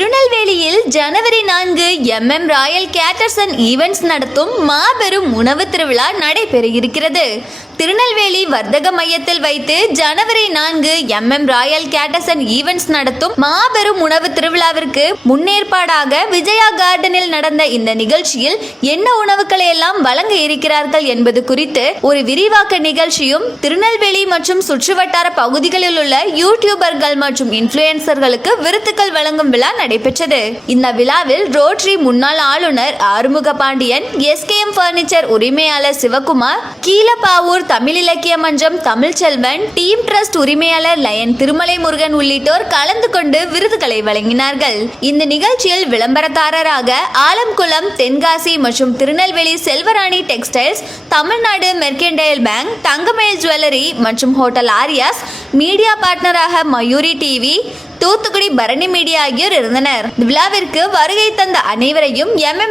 திருநெல்வேலியில் ஜனவரி 4 Royal caterers and events நடத்தும் மாபெரும் உணவு திருவிழா நடைபெற இருக்கிறது. திருநெல்வேலி வர்த்தக மையத்தில் வைத்து ஜனவரி 4 ராயல் கேட்டர்ஸ் அண்ட் ஈவென்ட்ஸ் நடத்தும் மாபெரும் உணவு திருவிழாவிற்கு முன்னேற்பாடாக விஜயா கார்டனில் நடந்த இந்த நிகழ்ச்சியில் என்ன உணவுகளை எல்லாம் வழங்க இருக்கிறார்கள் என்பது குறித்து ஒரு விரிவாக்க நிகழ்ச்சியும் திருநெல்வேலி மற்றும் சுற்றுவட்டார பகுதிகளில் உள்ள யூடியூபர்கள் மற்றும் இன்ஃபுளுசர்களுக்கு விருதுகள் வழங்கும் விழா நடைபெற்றது. இந்த விழாவில் ரோட்டரி முன்னாள் ஆளுநர் ஆறுமுக பாண்டியன், SKM பர்னிச்சர் உரிமையாளர் சிவகுமார், கீழப்பாவூர் தமிழ் இலக்கிய மன்றம் தமிழ்ச்செல்வன், டீம் ட்ரஸ்ட் உரிமையாளர் லயன் திருமலை முருகன் உள்ளிட்டோர் கலந்து கொண்டு விருதுகளை வழங்கினார்கள். இந்த நிகழ்ச்சியில் விளம்பரதாரராக ஆலம்குளம், தென்காசி மற்றும் Tirunelveli Selvarani textiles, Tamil Nadu mercantile bank, Thangamayil jewellery மற்றும் ஹோட்டல் ஆரியாஸ், மீடியா பார்ட்னராக மயூரி டிவி, தூத்துக்குடி பரணி மீடியா ஆகியோர் இருந்தனர். விழாவிற்கு வருகை தந்த அனைவரையும்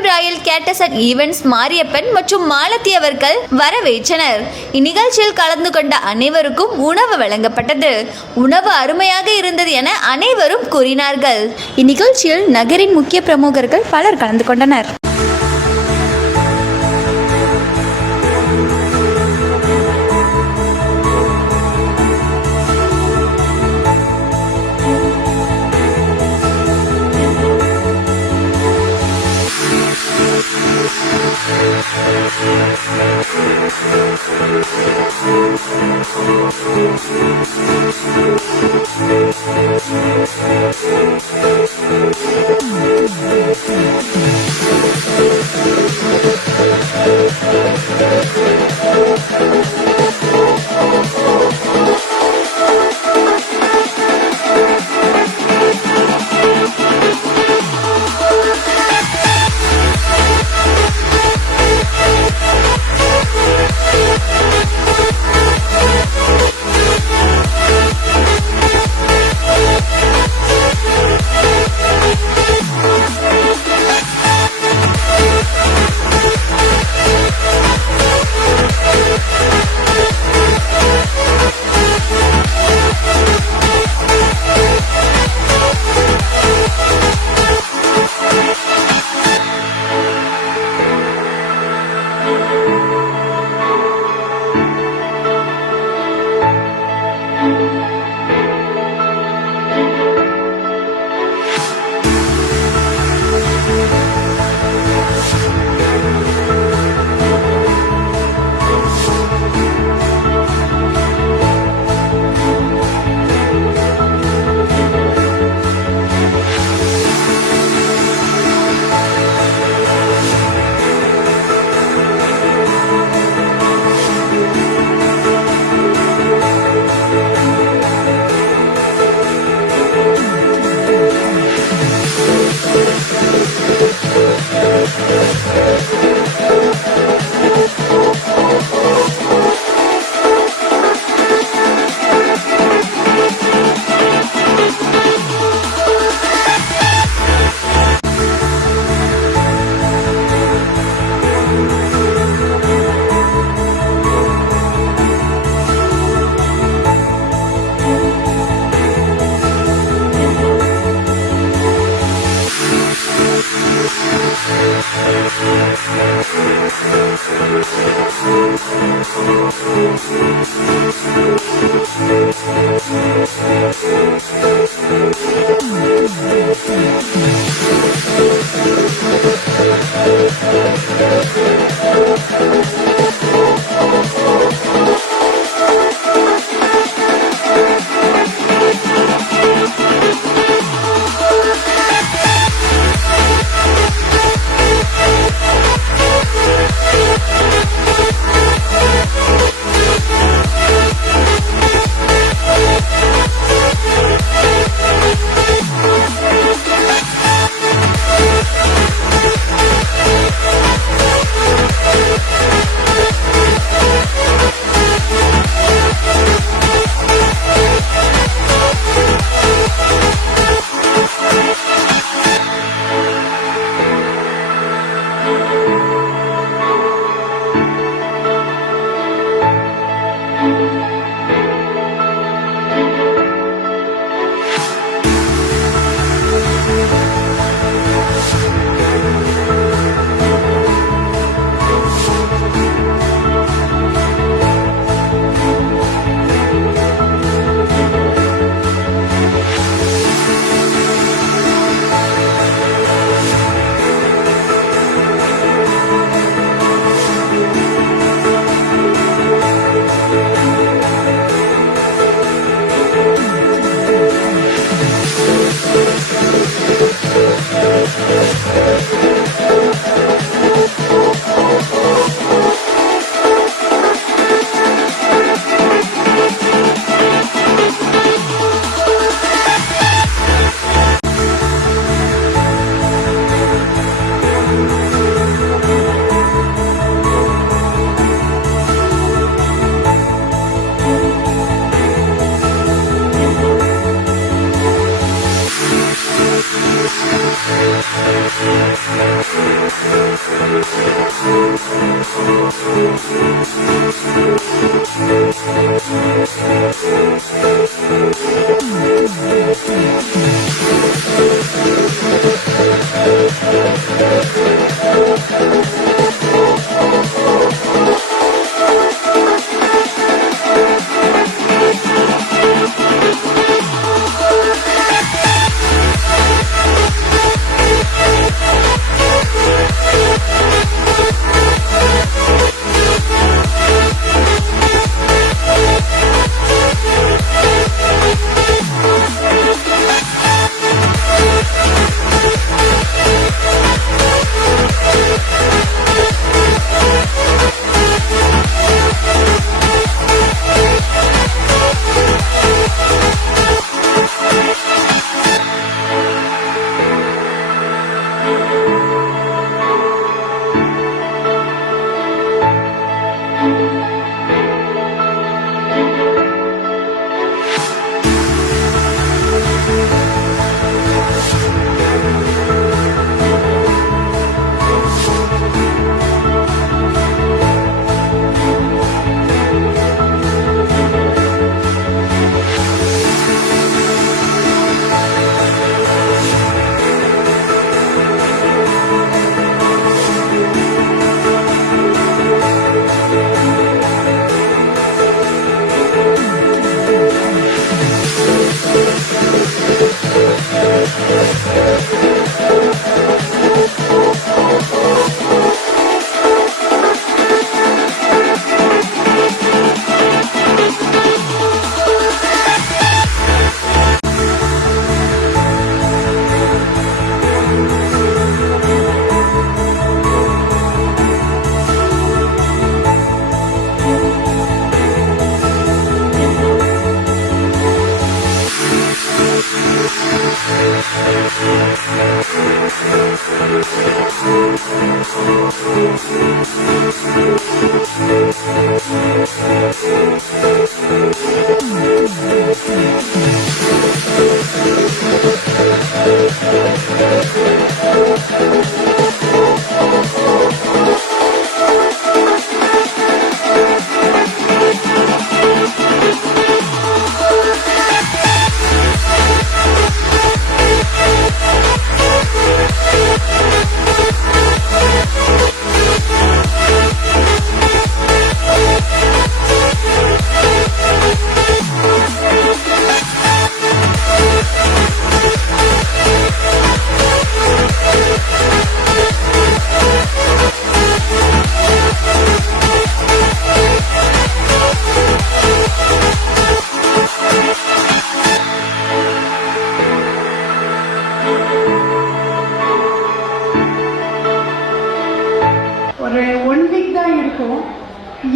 royal caterers and events Mariappan மற்றும் மாலத்தி அவர்கள் வரவேற்றனர். இந்நிகழ்ச்சியில் கலந்து கொண்ட அனைவருக்கும் உணவு வழங்கப்பட்டது. உணவு அருமையாக இருந்தது என அனைவரும் கூறினார்கள். இந்நிகழ்ச்சியில் நகரின் முக்கிய பிரமுகர்கள் பலர் கலந்து கொண்டனர்.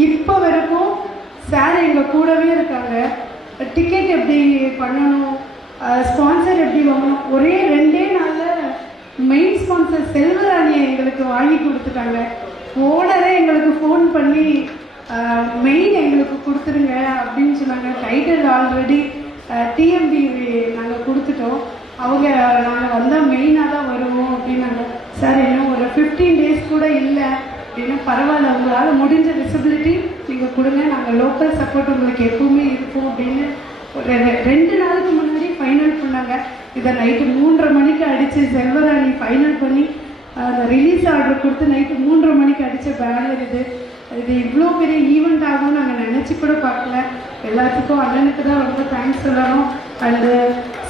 இப்போ வரைக்கும் சார் எங்கள் கூடவே இருக்காங்க. டிக்கெட் எப்படி பண்ணணும், ஸ்பான்சர் எப்படி வாங்கணும், ஒரே 2 நாளில் மெயின் ஸ்பான்சர் செல்வராணியை எங்களுக்கு வாங்கி கொடுத்துட்டாங்க. ஓனரே எங்களுக்கு ஃபோன் பண்ணி மெயின் எங்களுக்கு கொடுத்துருங்க அப்படின்னு சொன்னாங்க. டைட்டில் ஆல்ரெடி டிஎம்பி நாங்கள் கொடுத்துட்டோம். அவங்க நாங்கள் வந்தால் மெயினாக தான் வருவோம் அப்படின்னாங்க. சார் இன்னும் ஒரு 15 days கூட இல்லை அப்படின்னா, பரவாயில்ல, உங்களால் முடிஞ்ச விசிபிலிட்டி நீங்கள் கொடுங்க, நாங்கள் லோக்கல் சப்போர்ட் உங்களுக்கு எப்பவுமே இருப்போம் அப்படின்னு ஒரு 2 நாளுக்கு முன்னாடி ஃபைனல் பண்ணாங்க. இதை நைட்டு 3:30 மணிக்கு அடித்து செல்வராணி ஃபைனல் பண்ணி அந்த ரிலீஸ் ஆர்டர் கொடுத்து நைட்டு 3:30 மணிக்கு அடித்த பேனர் இது இவ்வளோ பெரிய ஈவெண்ட் ஆகும் நாங்கள் நினச்சி கூட பார்க்கல. எல்லாத்துக்கும் அண்ணனுக்கு தான் ரொம்ப தேங்க்ஸ் சொல்லணும். அண்டு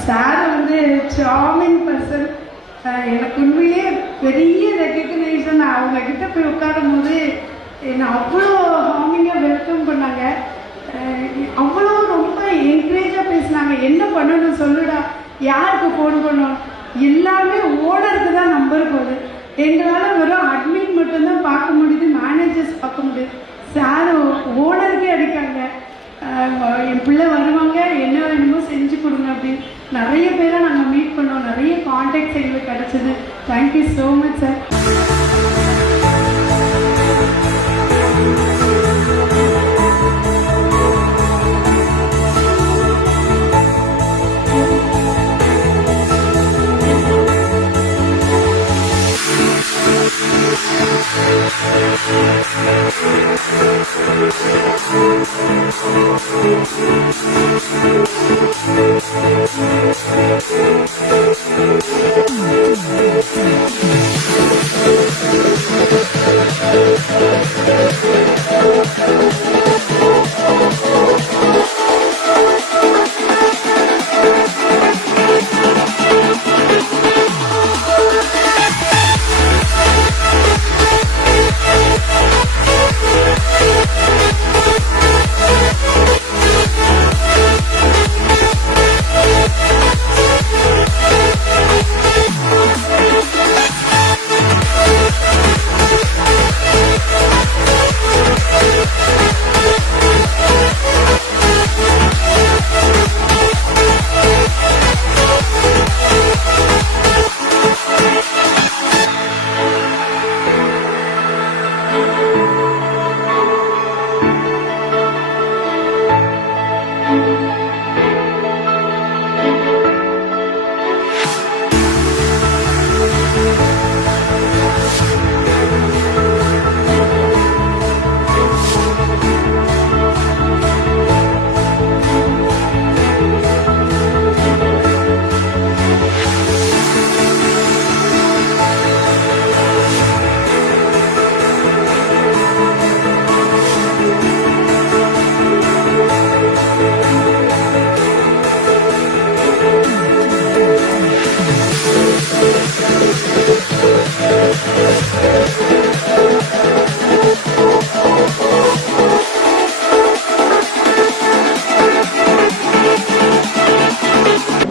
சார் வந்து சார்மிங் பர்சன். எனக்கு உண்மையிலே பெரிய ரெக்கக்னைசேஷன். அவங்கக்கிட்ட போய் உட்காரும் போது என்னை அவ்வளோ ஹார்மிங்காக வெல்கம் பண்ணாங்க. அவ்வளோ ரொம்ப என்கரேஜாக பேசினாங்க. என்ன பண்ணணும் சொல்லுடா, யாருக்கு ஃபோன் பண்ணணும், எல்லாமே ஓனருக்கு தான் நம்பர் போகுது. எங்களால் வெறும் அட்மின் மட்டும்தான் பார்க்க முடியுது, மேனேஜர்ஸ் பார்க்க முடியுது. சார் ஓனருக்கே அடிக்காங்க. என் பிள்ளை வருவாங்க, என்ன வேணுமோ செஞ்சு கொடுங்க அப்படின்னு நிறைய பேரை நாங்கள் மீட் பண்ணோம். நிறைய கான்டாக்ட்ஸ் எங்களுக்கு கிடச்சிது. Thank you so much sir.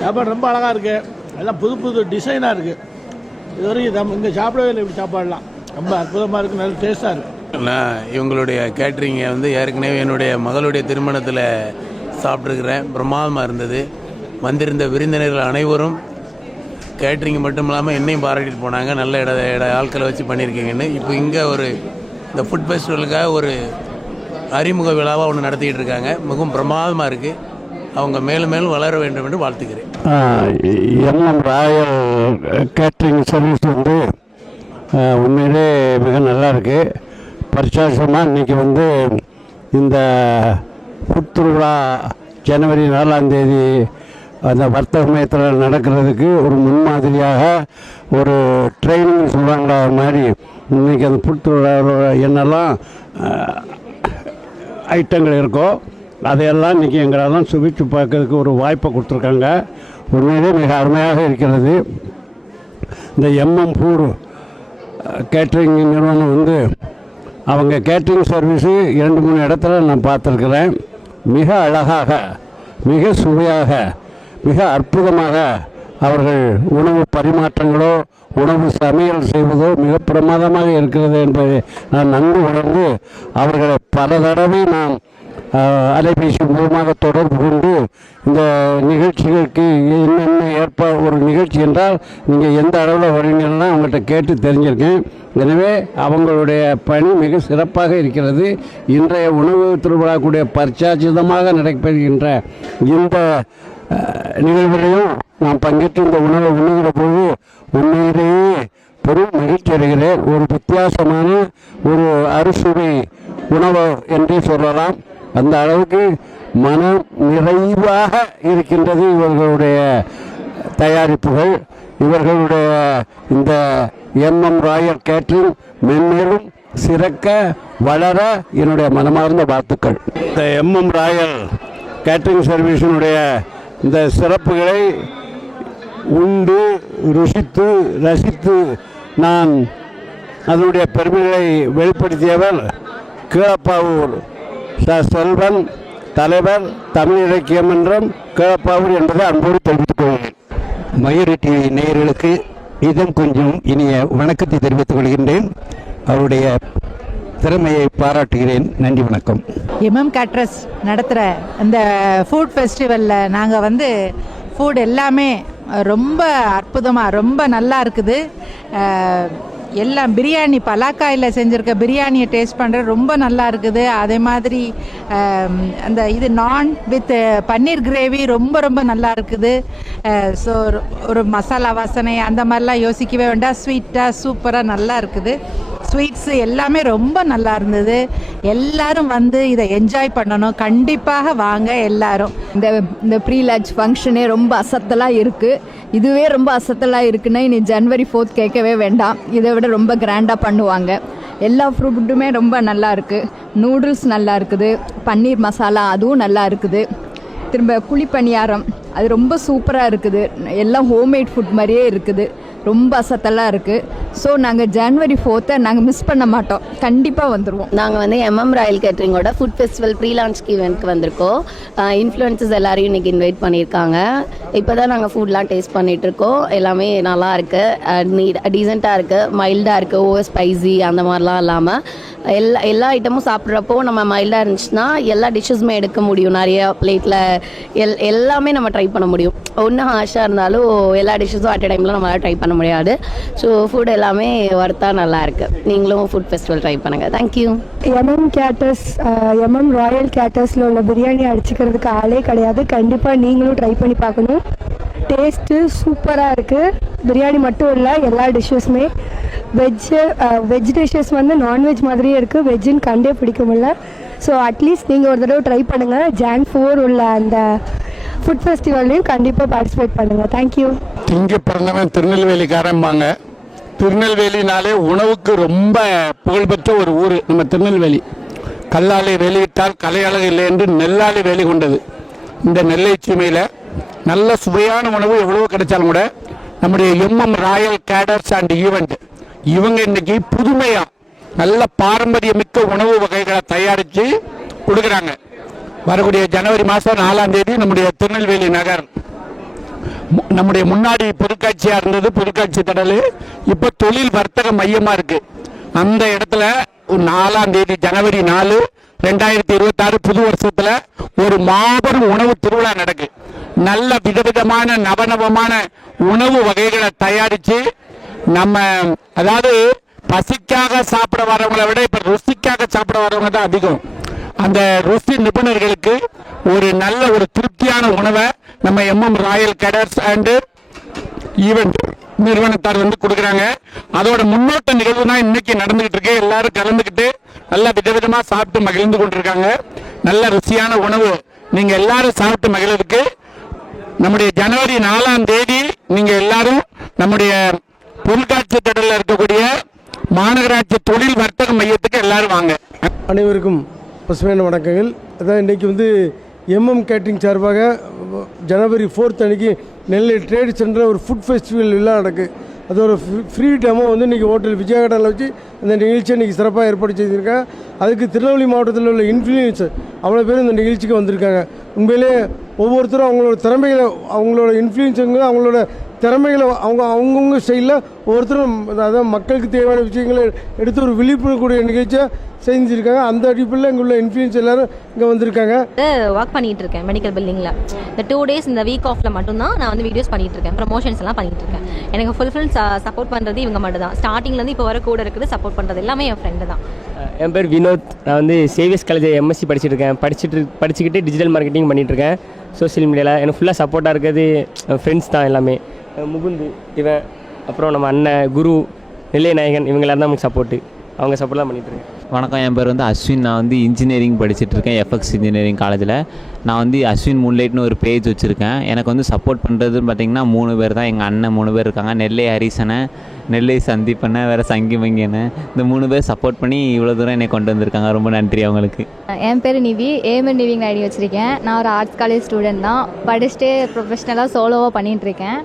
சாப்பாடு ரொம்ப அழகாக இருக்குது. எல்லாம் புது புது டிசைனாக இருக்குது. இது வரைக்கும் நம்ம இங்கே சாப்பிடவே இல்லை. இப்படி சாப்பாடலாம் ரொம்ப அற்புதமாக இருக்குது, நல்ல டேஸ்ட்டாக இருக்குது. நான் இவங்களுடைய கேட்ரிங்கை வந்து ஏற்கனவே என்னுடைய மகளுடைய திருமணத்தில் சாப்பிட்ருக்கிறேன். பிரமாதமாக இருந்தது. வந்திருந்த விருந்தினர்கள் அனைவரும் கேட்ரிங் மட்டும் இல்லாமல் என்னையும் பாராட்டிட்டு போனாங்க. நல்ல ஆட்களை வச்சு பண்ணியிருக்கீங்கன்னு. இப்போ இங்கே இந்த ஃபுட் ஃபெஸ்டிவலுக்காக ஒரு அறிமுக விழாவாக ஒன்று நடத்திக்கிட்டு இருக்காங்க. மிகவும் பிரமாதமாக இருக்குது. அவங்க மேலும் மேலும் வளர வேண்டும் என்று வாழ்த்துக்கிறேன். எம்எம் ராயல் கேட்ரிங் சர்வீஸ் வந்து உண்மையிலே மிக நல்லா இருக்குது. பரிசாசமாக இன்றைக்கி இந்த ஃபுட் திருவிழா ஜனவரி 4ஆம் தேதி அந்த வர்த்தக மையத்தில் நடக்கிறதுக்கு ஒரு முன்மாதிரியாக ஒரு ட்ரெயினிங் சொல்கிறாங்களா மாதிரி இன்றைக்கி அந்த ஃபுட் திருவிழா என்னெல்லாம் ஐட்டங்கள் இருக்கோ அதையெல்லாம் இன்றைக்கி எங்களால் சுவிச்சு பார்க்கறதுக்கு ஒரு வாய்ப்பை கொடுத்துருக்காங்க. உண்மையிலே மிக அருமையாக இருக்கிறது. இந்த எம்எம் ஃபுட் கேட்ரிங் நிறுவனம் அவங்க கேட்ரிங் சர்வீஸு 2-3 இடத்துல நான் பார்த்துருக்குறேன். மிக அழகாக, மிக சுவையாக, மிக அற்புதமாக அவர்கள் உணவு பரிமாற்றங்களோ உணவு சமையல் செய்வதோ மிக பிரமாதமாக இருக்கிறது என்பதை நான் நன்கு உணர்ந்து அவர்களை பல தடவை நான் அலைபேசி மூலமாக தொடர்பு கொண்டு இந்த நிகழ்ச்சிகளுக்கு என்னென்ன ஒரு நிகழ்ச்சி என்றால் நீங்கள் எந்த அளவில் வரீங்கன்னா அவங்கள்ட்ட கேட்டு தெரிஞ்சிருக்கேன். எனவே அவங்களுடைய பணி மிக சிறப்பாக இருக்கிறது. இன்றைய உணவு திருவிழாக்குடைய பரிச்சாச்சிதமாக நடைபெறுகின்ற இந்த நிகழ்வுகளையும் நான் பங்கேற்று இந்த உணவை உண்ணுகிற போது உண்மையிலேயே பெரும் மகிழ்ச்சி அடைகிறேன். ஒரு வித்தியாசமான ஒரு அறுசுவை உணவு என்றே சொல்லலாம். அந்த அளவுக்கு மனம் நிறைவாக இருக்கின்றது இவர்களுடைய தயாரிப்புகள். இவர்களுடைய இந்த MM ராயல் கேட்டரிங் மென்மேலும் சிறக்க வளர என்னுடைய மனமார்ந்த வாழ்த்துக்கள். இந்த MM ராயல் கேட்டரிங் சர்வீஸினுடைய இந்த சிறப்புகளை உண்டு ருசித்து ரசித்து நான் அதனுடைய பெருமைகளை வெளிப்படுத்தியவர் கீழப்பாவூர் செல்வன், தலைவர் தமிழ் இலக்கிய மன்றம் கீழப்பாவூர் என்பதை அன்போடு தெரிவித்துக் கொள்கிறேன். மயூரி டிவி நேயர்களுக்கு இதம் கொஞ்சம் இனிய வணக்கத்தை தெரிவித்துக் கொள்கின்றேன். அவருடைய திறமையை பாராட்டுகிறேன். நன்றி, வணக்கம். கேட்டரர்ஸ் நடத்துகிற இந்த ஃபுட் ஃபெஸ்டிவலில் நாங்கள் ஃபுட் எல்லாமே ரொம்ப அற்புதமாக ரொம்ப நல்லா இருக்குது. எல்லாம் பிரியாணி பலாக்காயில் செஞ்சுருக்க பிரியாணியை டேஸ்ட் பண்ணுறது ரொம்ப நல்லா இருக்குது. அதே மாதிரி அந்த இது நான் வித் பன்னீர் கிரேவி ரொம்ப ரொம்ப நல்லா இருக்குது. ஸோ ஒரு மசாலா வாசனை அந்த மாதிரிலாம் யோசிக்கவே வேண்டாம். ஸ்வீட்டாக சூப்பராக நல்லா இருக்குது. ஸ்வீட்ஸு எல்லாமே ரொம்ப நல்லா இருந்தது. எல்லாரும் இதை என்ஜாய் பண்ணணும். கண்டிப்பாக வாங்க எல்லாரும். இந்த ப்ரீ லஞ்ச் ஃபங்க்ஷனே ரொம்ப அசத்தலாக இருக்குது. இதுவே ரொம்ப அசத்தலாக இருக்குன்னா இனி January 4th கேட்கவே வேண்டாம். இதை விட ரொம்ப கிராண்டாக பண்ணுவாங்க. எல்லா ஃபுட்டுமே ரொம்ப நல்லா இருக்குது. நூடுல்ஸ் நல்லா இருக்குது. பன்னீர் மசாலா அதுவும் நல்லா இருக்குது. திரும்ப குழிப்பணியாரம் அது ரொம்ப சூப்பராக இருக்குது. எல்லாம் ஹோம்மேட் ஃபுட் மாதிரியே இருக்குது. ரொம்ப அசத்தலாக இருக்குது. ஸோ நாங்கள் January 4th நாங்கள் மிஸ் பண்ண மாட்டோம். கண்டிப்பாக வந்துடுவோம். நாங்கள் MM ராயல் கேட்டரிங்கோட ஃபுட் ஃபெஸ்டிவல் ப்ரீ லான்ச் ஈவெண்ட்க்கு வந்திருக்கோம். இன்ஃப்ளூயன்சஸ் எல்லாரையும் இன்றைக்கி இன்வைட் பண்ணியிருக்காங்க. இப்போ தான் நாங்கள் ஃபுட்லாம் டேஸ்ட் பண்ணிகிட்ருக்கோம். எல்லாமே நல்லா இருக்குது, டீசெண்டாக இருக்குது, மைல்டாக இருக்குது, ஓவர் ஸ்பைசி அந்த மாதிரிலாம் இல்லாமல் எல்லா ஐட்டமும் சாப்பிட்றப்போ நம்ம மைல்டாக இருந்துச்சுன்னா எல்லா டிஷ்ஷஸுமே எடுக்க முடியும். நிறைய பிளேட்டில் எல்லாமே நம்ம ட்ரை பண்ண முடியும். ஒன்றும் ஹாஷாக இருந்தாலும் எல்லா டிஷ்ஷஸும் அட் டைமில் நம்மளால் ட்ரை பண்ண முடியாது. ஸோ ஃபுட் எல்லாமே ஒர்த்தாக நல்லா இருக்குது. நீங்களும் ஃபுட் ஃபெஸ்டிவல் ட்ரை பண்ணுங்கள். தேங்க்யூ. MM ராயல் கேட்டர்ஸில் உள்ள பிரியாணி அடிச்சுக்கிறதுக்கு ஆளே கிடையாது. கண்டிப்பாக நீங்களும் ட்ரை பண்ணி பார்க்கணும். டேஸ்ட்டு சூப்பராக இருக்குது. பிரியாணி மட்டும் இல்லை, எல்லா டிஷ்ஷஸுமே வெஜ் டிஷ்ஷஸ் நான்வெஜ் மாதிரியே இருக்குது. வெஜ்ஜுன்னு கண்டே பிடிக்க முடியல. ஸோ அட்லீஸ்ட் நீங்கள் ஒரு தடவை ட்ரை பண்ணுங்கள். Jan 4 உள்ள அந்த ஃபுட் ஃபெஸ்டிவல்லையும் கண்டிப்பாக பார்ட்டிசிபேட் பண்ணுங்கள். தேங்க்யூ. இங்கே பிறந்தவன் திருநெல்வேலிக்காரம்பாங்க. திருநெல்வேலினாலே உணவுக்கு ரொம்ப புகழ்பெற்ற ஒரு ஊர் நம்ம திருநெல்வேலி. கல்லாலை வெளியிட்டால் கலையழகு இல்லை என்று நெல்லாலை வேலி கொண்டது. இந்த நெல்லை சீமையில் நல்ல சுவையான உணவு எவ்வளோ கிடைச்சாலும் கூட நம்முடைய MM royal caterers and event இவங்க இன்னைக்கு புதுமையாக நல்ல பாரம்பரியமிக்க உணவு வகைகளை தயாரித்து கொடுக்குறாங்க. வரக்கூடிய January 4 நம்முடைய திருநெல்வேலி நகர் நம்முடைய முன்னாடி பொருட்காட்சியாக இருந்தது, பொருட்காட்சி திடல் இப்போ தொழில் வர்த்தக மையமாக இருக்குது. அந்த இடத்துல 4 January 4, 2026 புது வருஷத்தில் ஒரு மாபெரும் உணவு திருவிழா நடக்கு. நல்ல விதவிதமான நவநவமான உணவு வகைகளை தயாரித்து நம்ம அதாவது பசிக்காக சாப்பிட வரவங்களை விட இப்போ ருசிக்காக சாப்பிட வரவங்க தான் அதிகம். அந்த ருசி நிபுணர்களுக்கு ஒரு நல்ல ஒரு திருப்தியான உணவை நம்ம MM royal caterers and event நிறுவனத்தார் கொடுக்குறாங்க. அதோட முன்னோட்ட நிகழ்வு தான் இன்னைக்கு நடந்துகிட்டு இருக்கு. எல்லாரும் கலந்துக்கிட்டு நல்ல விதவிதமாக சாப்பிட்டு மகிழ்ந்து கொண்டிருக்காங்க. நல்ல ருசியான உணவு நீங்கள் எல்லாரும் சாப்பிட்டு மகிழ்றதுக்கு நம்முடைய January 4 நீங்கள் எல்லாரும் நம்முடைய பொருட்காட்சி திடலில் இருக்கக்கூடிய மாநகராட்சி தொழில் வர்த்தக மையத்துக்கு எல்லாரும் வாங்க. அனைவருக்கும் பசுமையான வணக்கங்கள். அதான் இன்றைக்கி MM கேட்டரிங் சார்பாக January 4 அன்றைக்கி நெல்லை ட்ரேட் சென்டரில் ஒரு ஃபுட் ஃபெஸ்டிவல் எல்லாம் நடக்குது. அது ஒரு ஃப்ரீ டேமோ இன்றைக்கி ஹோட்டல் விஜயகடாவில் வச்சு அந்த நிகழ்ச்சியை இன்றைக்கி சிறப்பாக ஏற்பாடு செய்திருக்காங்க. அதுக்கு திருநெல்வேலி மாவட்டத்தில் உள்ள இன்ஃப்ளூயன்சர் அவ்வளோ பேர் இந்த நிகழ்ச்சிக்கு வந்திருக்காங்க. உண்மையிலே ஒவ்வொருத்தரும் அவங்களோட திறமைகளை அவங்களோட இன்ஃப்ளூயன்ஸுங்க அவங்களோட திறமைகளை அவங்கவுங்க ஸ்டைலில் ஒவ்வொருத்தரும் அதாவது மக்களுக்கு தேவையான விஷயங்களை எடுத்து ஒரு விழிப்புணர்வுக்கூடிய நிகழ்ச்சியாக செஞ்சுருக்காங்க. அந்த அடிப்படையில் இங்கே உள்ள இன்ஃப்ளூயன்ஸ் எல்லோரும் இங்கே வந்திருக்காங்க. ஒர்க் பண்ணிகிட்டு இருக்கேன் மெடிக்கல் பில்டிங்கில். இந்த 2 days இந்த வீக் ஆஃபில் மட்டும்தான் நான் வந்து வீடியோஸ் பண்ணிகிட்டு இருக்கேன், ப்ரமோஷன்ஸ் எல்லாம் பண்ணிகிட்டு இருக்கேன். எனக்கு ஃபுல் சப்போர்ட் பண்ணுறது இவங்க மட்டும் தான். ஸ்டார்டிங்லேருந்து இப்போ வர கூட இருக்குது, சப்போர்ட் பண்ணுறது எல்லாமே என் ஃப்ரெண்டு தான். என் பேர் வினோத். நான் வந்து சேவியஸ் காலேஜ் எம்எஸ்சி படிச்சுட்டு இருக்கேன். படிச்சுக்கிட்டு டிஜிட்டல் மார்க்கெட்டிங் பண்ணிகிட்டு இருக்கேன். சோஷியல் மீடியாவில் எனக்கு ஃபுல்லாக சப்போர்ட்டாக இருக்கிறது ஃப்ரெண்ட்ஸ் தான் எல்லாமே. முகுந்து இவன், அப்புறம் நம்ம அண்ணன் குரு, நிலைய நாயகன், இவங்க எல்லாம் தான் நமக்கு சப்போர்ட்டு. அவங்க சப்போர்ட் தான் பண்ணிகிட்டு இருக்கேன். வணக்கம், என் பேர் வந்து அஸ்வின். நான் வந்து இன்ஜினியரிங் படிச்சுட்டு இருக்கேன், எஃப்எக்ஸ் இன்ஜினியரிங் காலேஜில். நான் வந்து அஸ்வின் மூன்லைட்னு ஒரு பேஜ் வச்சுருக்கேன். எனக்கு வந்து சப்போர்ட் பண்ணுறதுன்னு பார்த்திங்கன்னா 3 பேர் தான். எங்கள் அண்ணன் 3 பேர் இருக்காங்க. நெல்லை ஹரிசனை, நெல்லை சந்தீப்பண்ண, வேறு சங்கி மங்கியன்னு. இந்த 3 பேர் சப்போர்ட் பண்ணி இவ்வளோ தூரம் என்னை கொண்டு வந்திருக்காங்க. ரொம்ப நன்றி அவங்களுக்கு. என் பேர் நிவி, ஏஎம்என் நிவிங் ஐடி வச்சுருக்கேன். நான் ஒரு ஆர்ட்ஸ் காலேஜ் ஸ்டூடெண்ட் தான். படிச்சுட்டே ப்ரொஃபஷ்னலாக சோலோவாக பண்ணிகிட்ருக்கேன்.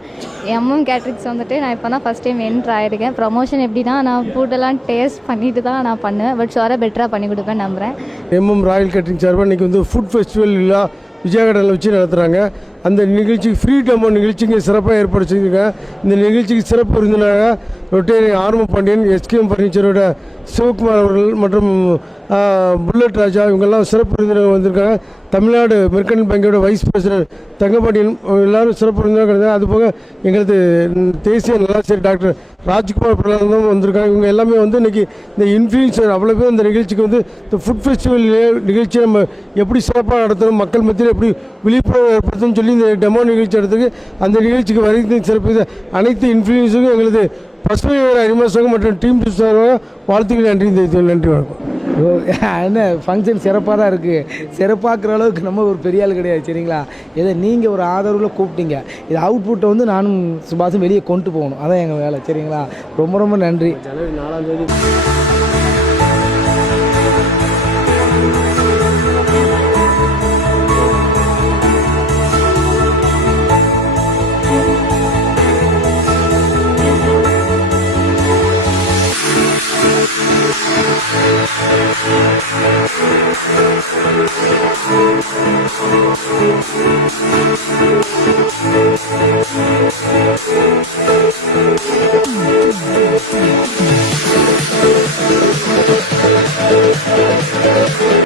எம்எம் கேட்ரிக்ஸ் வந்துட்டு நான் இப்போ தான் ஃபஸ்ட் டைம் என்ட்ரு ஆகிருக்கேன். ப்ரமோஷன் எப்படின்னா நான் ஃபுட்டெல்லாம் டேஸ்ட் பண்ணிட்டு தான் நான் பண்ணுவேன். பட் ஷோராக பெட்டராக பண்ணி கொடுப்பேன் நம்புகிறேன். எம்எம் ராயல் கேட்ரிங் சார்பாக இன்றைக்கி வந்து ஃபுட் ஃபெஸ்டிவல் விழா விஜயகடனில் வச்சு நடத்துகிறாங்க. அந்த நிகழ்ச்சிக்கு ஃப்ரீ டெமோ நிகழ்ச்சிக்கு சிறப்பாக ஏற்பாடு செஞ்சுருக்காங்க. இந்த நிகழ்ச்சிக்கு சிறப்பு விருந்தினராக ரொட்டேரி ஆர்ம பாண்டியன், எஸ்கேஎம் ஃபர்னிச்சரோட சிவகுமார் அவர்கள் மற்றும் புல்லட் ராஜா இவங்கெல்லாம் சிறப்பு விருந்தினர் வந்திருக்காங்க. தமிழ்நாடு மெர்கன்டைல் பேங்கோட வைஸ் பிரசிடென்ட் தங்கபாண்டியன் எல்லோரும் சிறப்பு விருந்தினர் கிடையாது. அதுபோக எங்களது தேசிய நல்லாசிரியர் டாக்டர் ராஜ்குமார் பிரலாதம் வந்திருக்காங்க. இவங்க எல்லாமே வந்து இன்றைக்கி இந்த இன்ஃப்ளூயன்சர் அவ்வளோ பேர் இந்த நிகழ்ச்சிக்கு வந்து இந்த ஃபுட் ஃபெஸ்டிவல் நிகழ்ச்சியை நம்ம எப்படி சிறப்பாக நடத்தணும், மக்கள் மத்தியில் எப்படி விழிப்புணர்வு ஏற்படுத்தணும்னு சொல்லி இந்த டெமோ நிகழ்ச்சி நடத்துக்கு அந்த நிகழ்ச்சிக்கு வருகை சிறப்பு அனைத்து இன்ஃப்ளூயன்ஸுக்கும் எங்களது பசுமை அறிமுக சங்கம் மற்றும் டீம் சார்பாக வாழ்த்துக்கள். நன்றி வணக்கம். என்ன ஃபங்க்ஷன் சிறப்பாக தான் இருக்குது. சிறப்பாக்குற அளவுக்கு நம்ம ஒரு பெரிய ஆள் கிடையாது, சரிங்களா? இதை நீங்கள் ஒரு ஆதரவில் கூப்பிட்டீங்க. இது அவுட்புட்டை வந்து நானும் சுபாஷும் வெளியே கொண்டு போகணும், அதான் எங்கள் வேலை, சரிங்களா? ரொம்ப ரொம்ப நன்றி. ஜனவரி 4ஆம் தேதி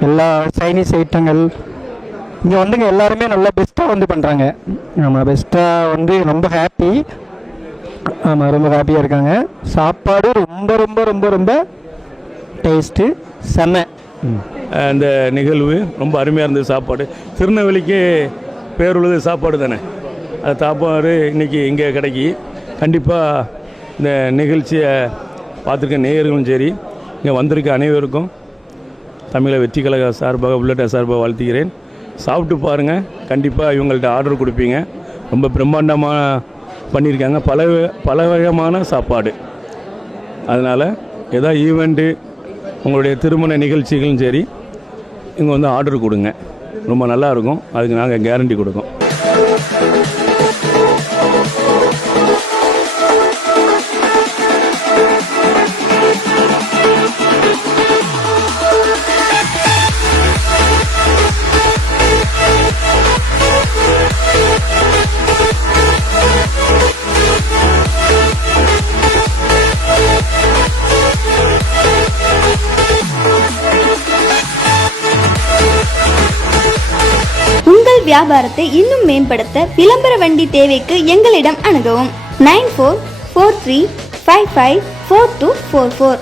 எல்லா சைனீஸ் ஐட்டங்கள் இங்கே வந்துங்க எல்லாருமே நல்லா பெஸ்ட்டாக வந்து பண்ணுறாங்க. ஆமாம், பெஸ்ட்டாக வந்து ரொம்ப ஹாப்பி. ஆமாம், ரொம்ப ஹாப்பியாக இருக்காங்க. சாப்பாடு ரொம்ப ரொம்ப ரொம்ப ரொம்ப டேஸ்ட்டு செம்ம. அந்த நிகழ்வு ரொம்ப அருமையாக இருந்தது. சாப்பாடு திருநெல்வேலிக்கு பேருள்ளது சாப்பாடு தானே, அது சாப்பாடு இன்றைக்கி இங்கே கிடைக்கி. கண்டிப்பாக இந்த நிகழ்ச்சியை பார்த்துருக்க நேயர்களும் சரி, இங்கே வந்திருக்க அனைவருக்கும் தமிழக வெற்றி கழக சார்பாக உள்ளிட்ட சார்பாக வாழ்த்துகிறேன். சாப்பிட்டு பாருங்கள், கண்டிப்பாக இவங்கள்ட்ட ஆர்டர் கொடுப்பீங்க. ரொம்ப பிரம்மாண்டமாக பண்ணியிருக்காங்க, பல வகையான சாப்பாடு. அதனால் ஏதாவது ஈவெண்ட்டு, உங்களுடைய திருமண நிகழ்ச்சிகளும் சரி, இங்கே வந்து ஆர்டர் கொடுங்க, ரொம்ப நல்லாயிருக்கும். அதுக்கு நாங்கள் கேரண்டி கொடுக்கோம். வியாபாரத்தை இன்னும் மேம்படுத்த விளம்பர வண்டி தேவைக்கு எங்களிடம் அணுகவும். 9443554244